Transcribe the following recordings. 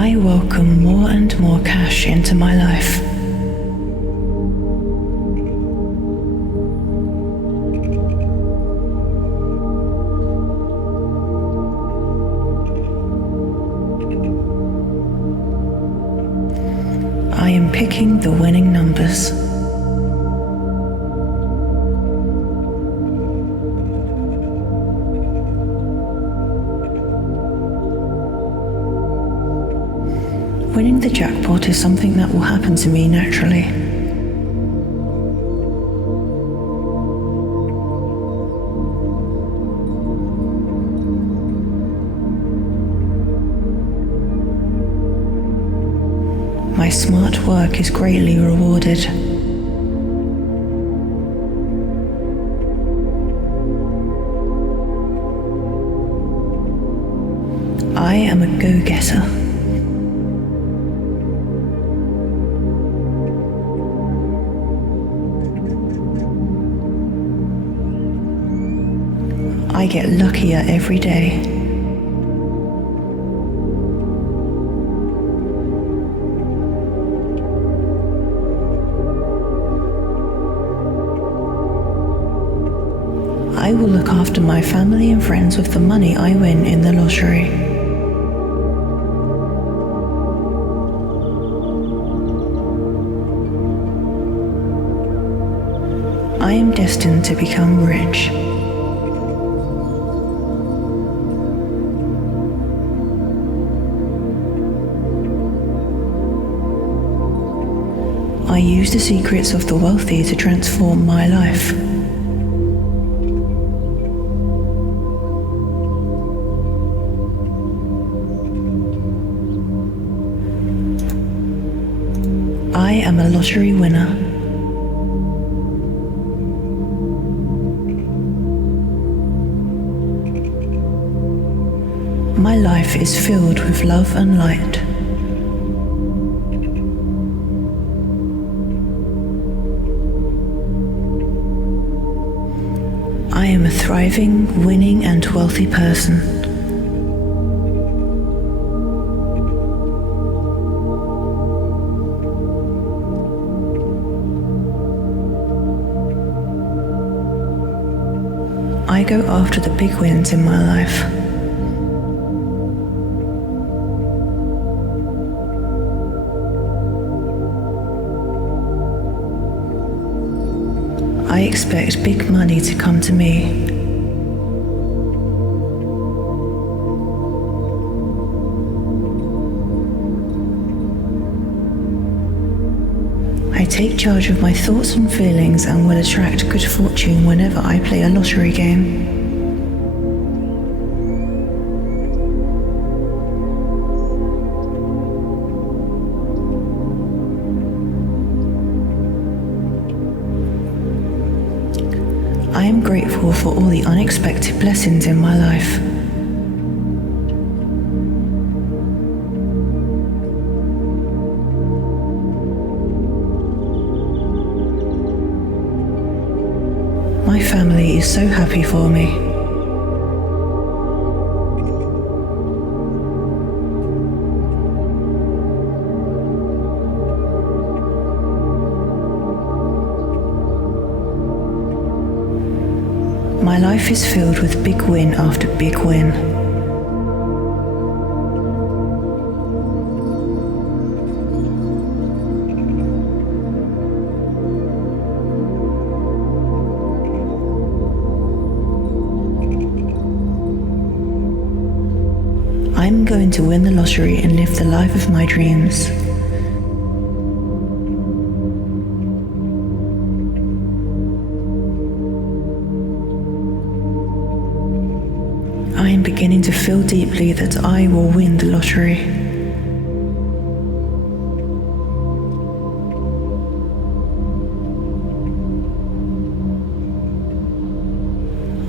I welcome more and more cash into my life. I am picking the winning numbers. Winning the jackpot is something that will happen to me naturally. My smart work is greatly rewarded. I am a go-getter. I get luckier every day. I will look after my family and friends with the money I win in the lottery. I am destined to become rich. I use the secrets of the wealthy to transform my life. I am a lottery winner. My life is filled with love and light. I am a thriving, winning, and wealthy person. I go after the big wins in my life. I expect big money to come to me. I take charge of my thoughts and feelings and will attract good fortune whenever I play a lottery game. I am grateful for all the unexpected blessings in my life. My family is so happy for me. My life is filled with big win after big win. I'm going to win the lottery and live the life of my dreams. I am beginning to feel deeply that I will win the lottery.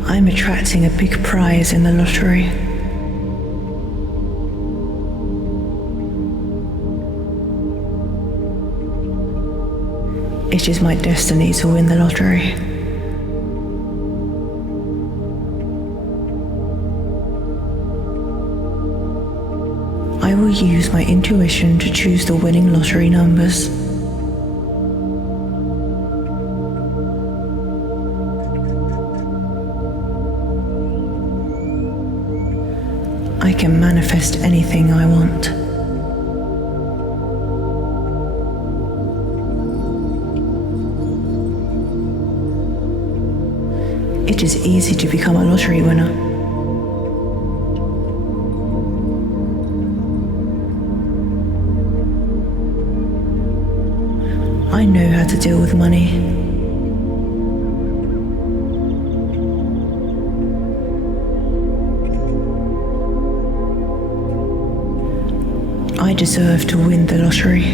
I'm attracting a big prize in the lottery. It is my destiny to win the lottery. I will use my intuition to choose the winning lottery numbers. I can manifest anything I want. It is easy to become a lottery winner. I know how to deal with money. I deserve to win the lottery.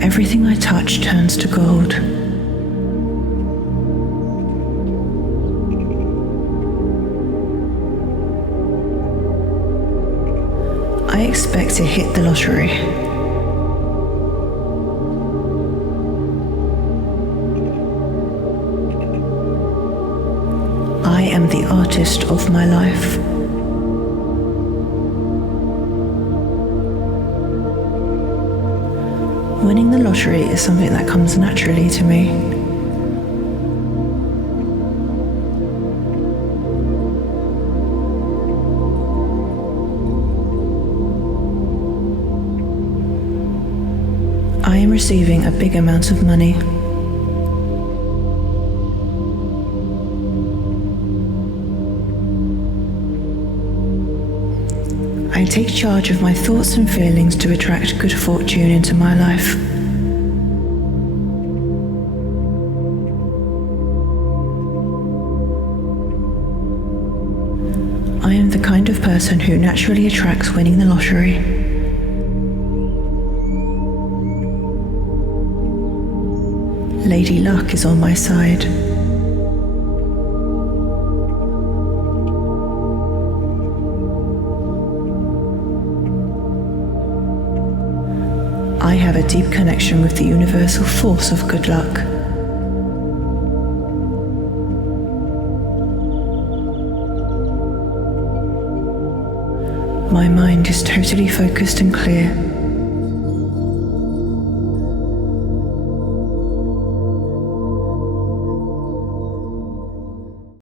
Everything I touch turns to gold. I expect to hit the lottery. I am the artist of my life. Winning the lottery is something that comes naturally to me. I am receiving a big amount of money. I take charge of my thoughts and feelings to attract good fortune into my life. I am the kind of person who naturally attracts winning the lottery. Lady Luck is on my side. I have a deep connection with the universal force of good luck. My mind is totally focused and clear.